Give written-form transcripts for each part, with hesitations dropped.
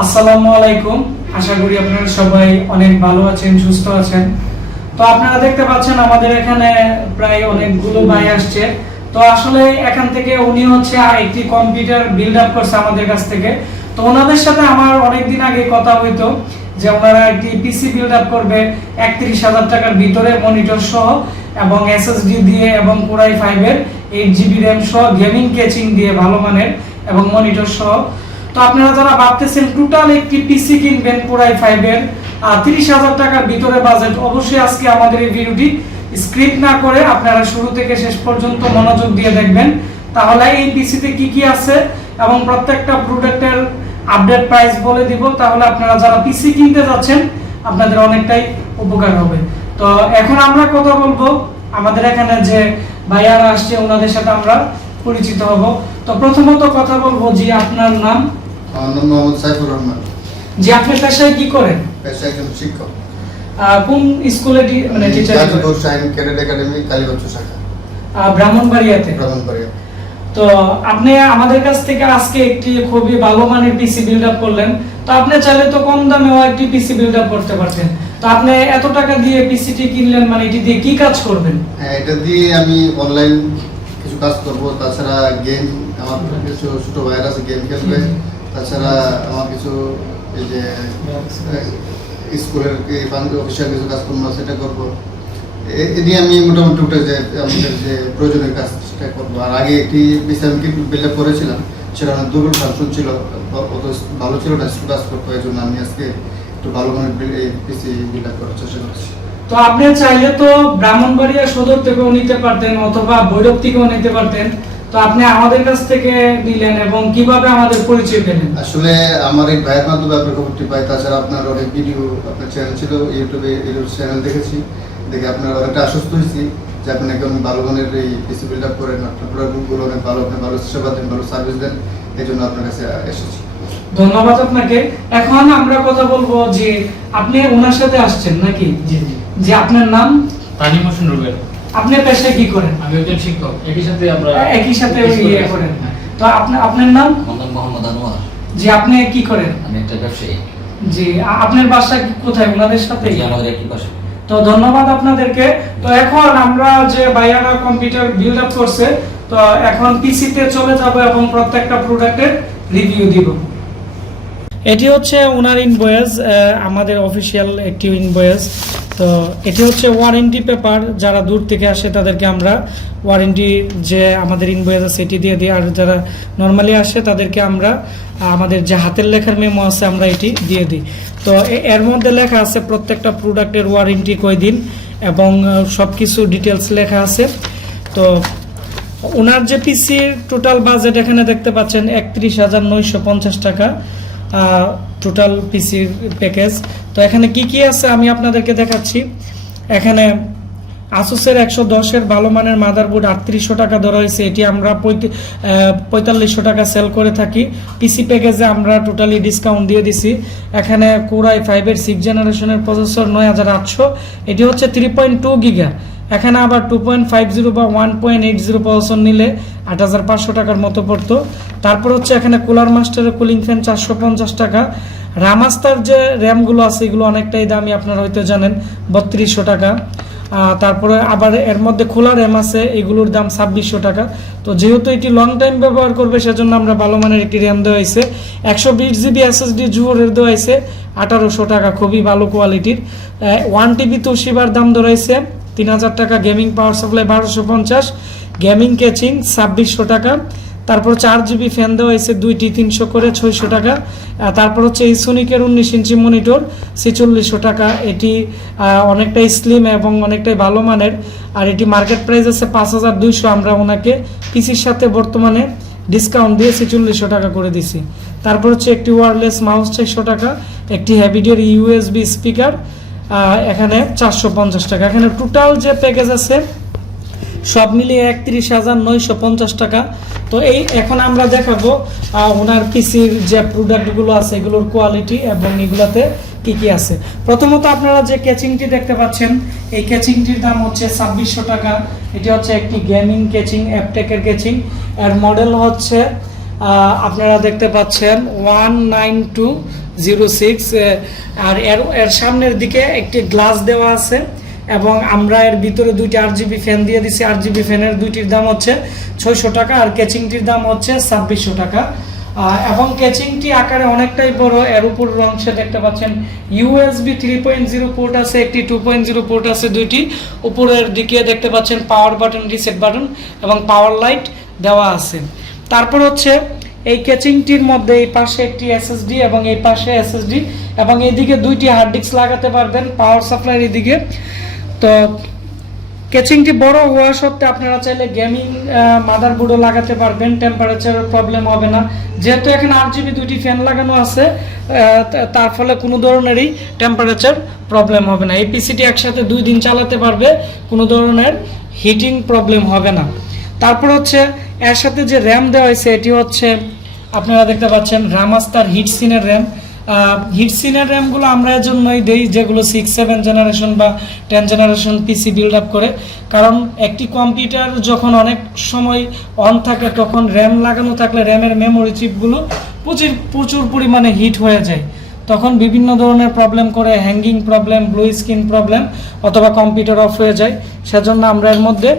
আসসালামু আলাইকুম, আশা করি আপনারা সবাই অনেক ভালো আছেন, সুস্থ আছেন। তো আপনারা দেখতে পাচ্ছেন আমাদের এখানে প্রায় অনেকগুলো ভাই আসছে। তো আসলে এখান থেকে উনি হচ্ছে একটি কম্পিউটার বিল্ড আপ করছে আমাদের কাছ থেকে। তো ওনাদের সাথে আমার অনেকদিন আগে কথা হইতো যে ওনারা একটি পিসি বিল্ড আপ করবে 31,000 টাকার ভিতরে, মনিটর সহ এবং এসএসডি দিয়ে এবং Core i5 এর 8GB RAM সহ, গেমিং ক্যাচিং দিয়ে ভালো মানের এবং মনিটর সহ। তো আপনারা যারা ভাবতেছেন টোটাল একটি পিসি কিনবেন Core i5 এর 30,000 টাকার ভিতরে বাজেট, অবশ্যই আজকে আমাদের এই ভিডিওটি স্ক্রিপ্ট না করে আপনারা শুরু থেকে শেষ পর্যন্ত মনোযোগ দিয়ে দেখবেন। তাহলে এই পিসিতে কি কি আছে এবং প্রত্যেকটা প্রোডাক্টের আপডেট প্রাইস বলে দিব। তাহলে আপনারা যারা পিসি কিনতে যাচ্ছেন আপনাদের অনেকটাই উপকার হবে। তো এখন আমরা কথা বলবো আমাদের এখানে যে ভাইয়ারা আসছে ওনাদের সাথে আমরা পরিচিত হব। তো প্রথমত কথা বলবো যে আপনার নাম? আমার নাম মোহাম্মদ সাইফুর রহমান। জি, আপনি পেশায় কি করেন? পেশায় একজন শিক্ষক। কোন স্কুলে মানে teacher? Gazipur shine cadet academy, Kaliganj শাখা, ব্রাহ্মণবাড়িয়াতে। তো আপনি আমাদের কাছ থেকে আজকে একটি খুবই ভালো মানের পিসি বিল্ড আপ করলেন। তো আপনি চাইলে তো কম দামেও একটি পিসি বিল্ড আপ করতে পারতেন। তো আপনি এত টাকা দিয়ে পিসিটি কিনলেন, মানে এটি দিয়ে কি কাজ করবেন? হ্যাঁ, এটা দিয়ে আমি অনলাইন কিছু কাজ করব, তাছাড়া গেম, আমার কিছু ছোট ভাইয়ের আছে গেম খেলবে, তাছাড়া আমার কিছু এই যে স্কুলের অফিসিয়াল কিছু কাজ করবো সেটা করবো। এ দিয়ে আমি মোটামুটি উঠে যে আমাদের যে প্রয়োজনীয় কাজ সেটা করবো। আর আগে একটি পিসি আমি বিল্ড আপ করেছিলাম, সেটা অনেক দুর্বল ফাংশন ছিল, অত ভালো ছিল না, কাজ করতো। এই জন্য আমি আজকে একটু ভালো মানের পিসি বিল্ড আপ করার চেষ্টা করছি। তো আপনি চাইলে তো ব্রাহ্মণবাড়িয়া সদর থেকেও নিতে পারতেন অথবা ভৈরব থেকেও নিতে পারতেন। তো আপনি আমাদের কাছ থেকে নিলেন এবং কিভাবে আমাদের পরিচয় পেলেন? আসলে আমার এই ভাইয়ের মাধ্যমে আপনার খবরটি পাই, তাছাড়া আপনার অনেক ভিডিও, আপনার চ্যানেল ছিল ইউটিউবে, ইউটিউব চ্যানেল দেখেছি, দেখে আপনার অনেকটা আশ্বস্ত হয়েছি যে আপনি একদম ভালো মানের এই পিসি বিল্ড আপ করেন, আপনার প্রোডাক্টগুলো অনেক ভালো, আপনি ভালো সেবা দেন, ভালো সার্ভিস দেন, এই জন্য আপনার কাছে এসেছি। ধন্যবাদ আপনাকে। এখন আমরা কথা বলবো যে আপনি ওনার সাথে আসছেন নাকি? জি জি। যে আপনার নাম? তানিম হোসেন রুবেল। আপনি পেশায় কি করেন? আমি একজন শিক্ষক, একই সাথে ইয়ে করেন। তো আপনার নাম? মোহাম্মদ আনোয়ার। জি, আপনি কি করেন? আমি একটা ব্যবসায়ী। জি, আপনার বাসা কোথায়? ওনাদের সাথে? জি, আমাদের একই পাশে। তো ধন্যবাদ আপনাদেরকে। তো এখন আমরা যে ভাইয়ারা কম্পিউটার বিল্ড আপ করছে, তো এখন পিসিতে চলে যাব এবং প্রত্যেকটা প্রোডাক্টের রিভিউ দিব। এটি হচ্ছে ওনার ইনভয়েস, আমাদের অফিসিয়াল একটি ইনভয়েস। তো এটি হচ্ছে ওয়ারেন্টি পেপার, যারা দূর থেকে আসে তাদেরকে আমরা ওয়ারেন্টি যে আমাদের ইনভয়েস আছে এটি দিয়ে দিই, আর যারা নর্মালি আসে তাদেরকে আমরা আমাদের যে হাতের লেখার মেমো আছে আমরা এটি দিয়ে দিই। তো এর মধ্যে লেখা আছে প্রত্যেকটা প্রোডাক্টের ওয়ারেন্টি কয়দিন এবং সব কিছু ডিটেলস লেখা আছে। তো ওনার যে পিসির টোটাল বাজেট এখানে দেখতে পাচ্ছেন 31,950 টাকা টোটাল পিসির প্যাকেজ। তো এখানে কি কি আছে আমি আপনাদেরকে দেখাচ্ছি। এখানে আসুসের 110-এর ভালো মানের মাদারবোর্ড 3800 টাকা ধরা হয়েছে, এটি আমরা 4500 টাকা সেল করে থাকি। পিসি প্যাকেজে আমরা টোটালি ডিসকাউন্ট দিয়ে দিছি। এখানে Core i5 এর 6th জেনারেশনের প্রসেসর 9800, এটি হচ্ছে 3.2 গিগা। এখানে আবার 2.50 বা 1.80 প্রসেসর নিলে 8500 টাকার মতো পড়তো। তারপর হচ্ছে এখানে কুলার মাস্টারের কুলিং ফ্যান 450 টাকা। রামাস্টার যে র্যামগুলো আছে এগুলো অনেকটাই দামি, আপনারা হয়তো জানেন, 3200 টাকা। তারপরে আবার এর মধ্যে খোলা র্যাম আছে, এগুলোর দাম 2600 টাকা। তো যেহেতু এটি লং টাইম ব্যবহার করবে সেজন্য আমরা ভালো মানের একটি র্যাম দেওয়া হয়েছে। 120GB SSD জুয়োরের দেওয়া হয়েছে 1800 টাকা, খুবই ভালো কোয়ালিটির। 1TB তোশিবার দাম ধরা হয়েছে 3000 টাকা। Gaming power supply 1250, gaming casing 2600 টাকা। তারপর 4GB ফ্যান দেওয়া হয়েছে 2টি 300 করে 600 টাকা। তারপর হচ্ছে এই সোনিকের 19 ইঞ্চি মনিটর 4600 টাকা। এটি অনেকটাই স্লিম এবং অনেকটাই ভালো মানের, আর এটি মার্কেট প্রাইস আছে 5200। আমরা ওনাকে পিসির সাথে বর্তমানে ডিসকাউন্ট দিয়ে 4600 টাকা করে দিছি। তারপর হচ্ছে একটি ওয়্যারলেস মাউস 600 টাকা, একটি হ্যাভিডিওর ইউএসবি স্পিকার এখানে 450 টাকা। এখানে টোটাল যে প্যাকেজ আছে সব মিলিয়ে 31,950 টাকা। তো এই এখন আমরা দেখাবো ওনার পিসির যে প্রোডাক্টগুলো আছে এগুলোর কোয়ালিটি এবং এগুলাতে কি কি আছে। প্রথমত আপনারা যে ক্যাচিংটি দেখতে পাচ্ছেন এই ক্যাচিংটির দাম হচ্ছে 2600 টাকা। এটি হচ্ছে একটি গেমিং ক্যাচিং, অ্যাপটেকের ক্যাচিং। এর মডেল হচ্ছে আপনারা দেখতে পাচ্ছেন 19206, আর এর সামনের দিকে একটি গ্লাস দেওয়া আছে এবং আমরা এর ভিতরে দুইটি RGB ফ্যান দিয়ে দিছি। RGB ফ্যানের দুইটির দাম হচ্ছে 600 টাকা আর ক্যাচিংটির দাম হচ্ছে 2600 টাকা। এবং ক্যাচিংটি আকারে অনেকটাই বড়। এর উপরের অংশে দেখতে পাচ্ছেন USB 3.0 পোর্ট আছে, একটি 2.0 পোর্ট আছে দুইটি। উপরের দিকে দেখতে পাচ্ছেন পাওয়ার বাটন, রিসেট বাটন এবং পাওয়ার লাইট দেওয়া আছে। তারপর হচ্ছে এই ক্যাচিংটির মধ্যে এই পাশে একটি SSD এবং এই পাশে SSD এবং এইদিকে দুইটি হার্ড ডিস্ক লাগাতে পারবেন, পাওয়ার সাপ্লাইয়ের এদিকে। তো ক্যাচিংটি বড় হওয়া সত্ত্বেও আপনারা চাইলে গেমিং মাদারবোর্ডও লাগাতে পারবেন, টেম্পারেচারের প্রবলেম হবে না। যেহেতু এখানে RGB দুইটি ফ্যান লাগানো আছে তার ফলে কোনো ধরনেরই টেম্পারেচার প্রবলেম হবে না। এই পিসিটি একসাথে 2 দিন চালাতে পারবে, কোনো ধরনের হিটিং প্রবলেম হবে না। তারপর হচ্ছে এর সাথে যে র্যাম দেওয়া হয়েছে এটি হচ্ছে আপনারা দেখতে পাচ্ছেন রামাস্টার হিটসিনের র্যাম। হিটসিনের র্যামগুলো আমরা এর জন্যই দেই যেগুলো 6-7 জেনারেশন বা 10 জেনারেশন পিসি বিল্ড আপ করে। কারণ একটি কম্পিউটার যখন অনেক সময় অন থাকে তখন র্যাম লাগানো থাকলে র্যামের মেমোরি চিপগুলো প্রচুর পরিমাণে হিট হয়ে যায়, তখন বিভিন্ন ধরনের প্রবলেম করে, hanging problem, blue screen problem অথবা কম্পিউটার অফ হয়ে যায়। সেজন্য আমরা এর মধ্যে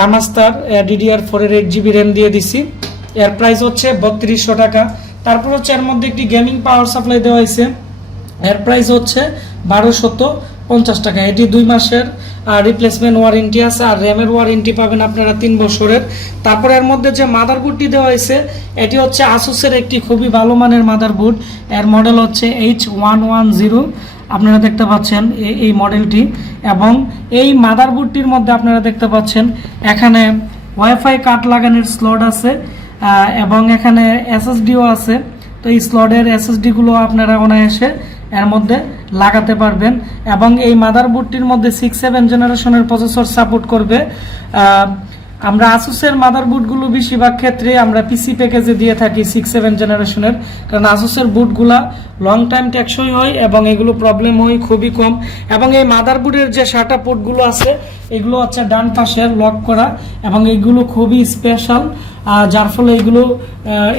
রামাস্টার DDR4 এর 8GB র্যাম দিয়ে দিছি। এর প্রাইস হচ্ছে 3200 টাকা। তারপর হচ্ছে এর মধ্যে একটি গেমিং পাওয়ার সাপ্লাই দেওয়া হয়েছে, এর প্রাইস হচ্ছে 1250 টাকা। এটি 2 মাসের রিপ্লেসমেন্ট ওয়ারেন্টি আছে আর র্যামের ওয়ারেন্টি পাবেন আপনারা 3 বছরের। তারপর এর মধ্যে যে মাদারবোর্ডটি দেওয়া হয়েছে এটি হচ্ছে আসুসের একটি খুবই ভালো মানের মাদারবোর্ড। এর মডেল হচ্ছে H110, আপনারা দেখতে পাচ্ছেন এই মডেলটি। এবং এই মাদারবোর্ডটির মধ্যে আপনারা দেখতে পাচ্ছেন এখানে ওয়াইফাই কার্ড লাগানোর স্লট আছে এবং এখানে SSDও আছে। তো এই স্লটের SSDগুলো আপনারা অনায়াসে এর মধ্যে লাগাতে পারবেন। এবং এই মাদারবোর্ডটির মধ্যে 6-7 জেনারেশনের প্রসেসর সাপোর্ট করবে। আমরা আসুসের মাদারবোর্ডগুলো বেশিরভাগ ক্ষেত্রে আমরা পিসি প্যাকেজে দিয়ে থাকি 6-7 জেনারেশনের, কারণ আসুসের বুটগুলা লং টাইম টেকসই হয় এবং এগুলো প্রবলেম হয় খুবই কম। এবং এই মাদারবোর্ডের যে শাটা পোর্টগুলো আছে এগুলো হচ্ছে ডান পাশে লক করা এবং এগুলো খুবই স্পেশাল, যার ফলে এগুলো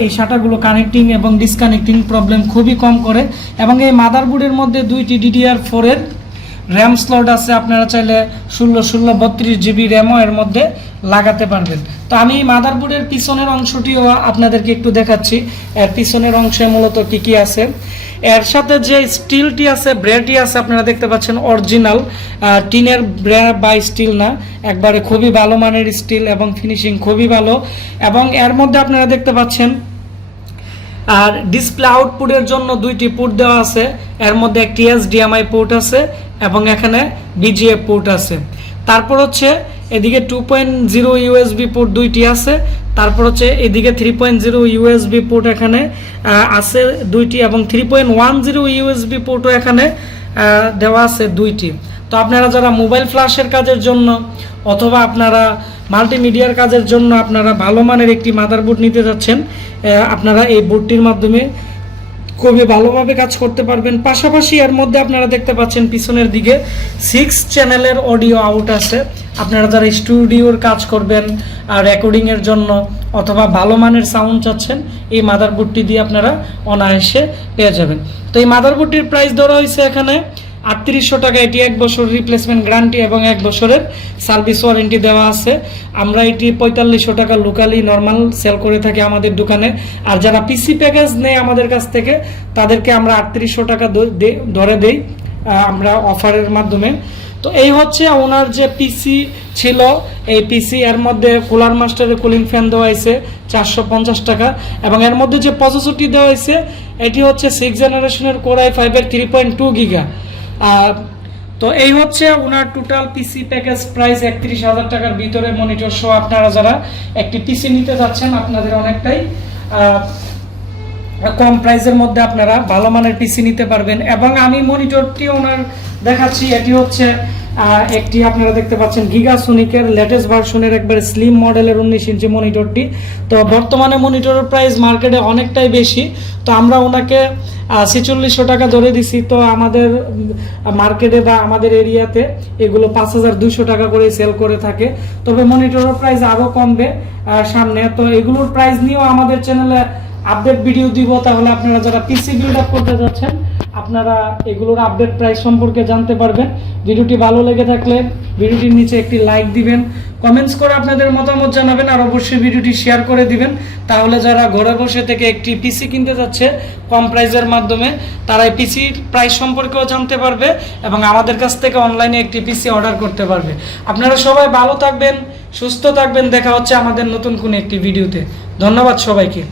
এই শাটাগুলো কানেক্টিং এবং ডিসকানেক্টিং প্রবলেম খুবই কম করে। এবং এই মাদারবোর্ডের মধ্যে 2টি DDR4 এর র্যাম স্লট আছে, আপনারা চাইলে 16 32GB র্যামও এর মধ্যে লাগাতে পারবেন। তো আমি মাদারবোর্ডের পিছনের অংশটিও আপনাদেরকে একটু দেখাচ্ছি। এর পিছনের অংশে মূলত কি কি আছে। এর সাথে যে স্টিলটি আছে, ব্রেটি আছে, আপনারা দেখতে পাচ্ছেন অরিজিনাল টিনের ব্রে বা স্টিল না, একবারে খুবই ভালো মানের স্টিল এবং ফিনিশিং খুবই ভালো। এবং এর মধ্যে আপনারা দেখতে পাচ্ছেন আর ডিসপ্লে আউটপুটের জন্য 2টি পোর্ট দেওয়া আছে। এর মধ্যে একটি HDMI পোর্ট আছে এবং এখানে BGA পোর্ট আছে। তারপর হচ্ছে এদিকে 2.0 USB পোর্ট 2টি আছে। তারপর হচ্ছে এদিকে 3.0 USB পোর্ট এখানে আছে 2টি এবং 3.10 USB পোর্টও এখানে দেওয়া আছে 2টি। তো আপনারা যারা মোবাইল ফ্ল্যাশের কাজের জন্য অথবা আপনারা মাল্টিমিডিয়ার কাজের জন্য আপনারা ভালো মানের একটি মাদারবোর্ড নিতে যাচ্ছেন, আপনারা এই বোর্ডটির মাধ্যমে খুবই ভালোভাবে কাজ করতে পারবেন। পাশাপাশি এর মধ্যে আপনারা দেখতে পাচ্ছেন পিছনের দিকে 6 চ্যানেলের অডিও আউট আছে। আপনারা যারা স্টুডিওর কাজ করবেন আর রেকর্ডিংয়ের জন্য অথবা ভালো মানের সাউন্ড চাচ্ছেন এই মাদারবোর্ডটি দিয়ে আপনারা অনায়াসে পেয়ে যাবেন। তো এই মাদারবোর্ডটির প্রাইস ধরা হয়েছে এখানে 3800 টাকা। এটি 1 বছর রিপ্লেসমেন্ট গ্যারান্টি এবং 1 বছরের সার্ভিস ওয়ারেন্টি দেওয়া আছে। আমরা এটি 4500 টাকা লোকালি নর্মাল সেল করে থাকি আমাদের দোকানে। আর যারা পিসি প্যাকেজ নেয় আমাদের কাছ থেকে তাদেরকে আমরা 3800 টাকা ধরে দেই আমরা অফারের মাধ্যমে। তো এই হচ্ছে ওনার যে পিসি ছিল, এই পিসি এর মধ্যে কুলার মাস্টারের কুলিং ফ্যান দেওয়া হয়েছে 450 টাকা এবং এর মধ্যে যে প্রসেসরটি দেওয়া হয়েছে এটি হচ্ছে 6 জেনারেশনের Core i5 এর 3.2 গিগা। তো এই হচ্ছে ওনার টোটাল পিসি প্যাকেজ প্রাইস 31,000 টাকার ভিতরে মনিটর সহ। আপনারা যারা একটি পিসি নিতে যাচ্ছেন আপনাদের অনেকটাই কম প্রাইসের মধ্যে আপনারা ভালো মানের পিসি নিতে পারবেন। এবং আমি মনিটরটি ওনার দেখাচ্ছি, এটি হচ্ছে একটি আপনারা দেখতে পাচ্ছেন গিগাসোনিকের লেটেস্ট ভার্সনের একবারে স্লিম মডেলের 19 ইঞ্চি মনিটরটি। তো বর্তমানে মনিটরের প্রাইস মার্কেটে অনেকটাই বেশি, তো আমরা ওনাকে 4600 টাকা ধরে দিছি। তো আমাদের মার্কেটে বা আমাদের এরিয়াতে এগুলো 5200 টাকা করে সেল করে থাকে, তবে মনিটরের প্রাইস আরও কমবে সামনে। তো এগুলোর প্রাইস নিয়েও আমাদের চ্যানেলে আপডেট ভিডিও দিব, তাহলে আপনারা যারা পিসি বিল্ড আপ করতে যাচ্ছেন আপনারা এগুলোর আপডেট প্রাইস সম্পর্কে জানতে পারবেন। ভিডিওটি ভালো লেগে থাকলে ভিডিওটির নিচে একটি লাইক দিবেন, কমেন্টস করে আপনাদের মতামত জানাবেন, আর অবশ্যই ভিডিওটি শেয়ার করে দিবেন। তাহলে যারা ঘরে বসে থেকে একটি পিসি কিনতে যাচ্ছে কম প্রাইসের মাধ্যমে, তারা এই পিসির প্রাইস সম্পর্কেও জানতে পারবে এবং আমাদের কাছ থেকে অনলাইনে একটি পিসি অর্ডার করতে পারবে। আপনারা সবাই ভালো থাকবেন, সুস্থ থাকবেন। দেখা হচ্ছে আমাদের নতুন কোনো একটি ভিডিওতে। ধন্যবাদ সবাইকে।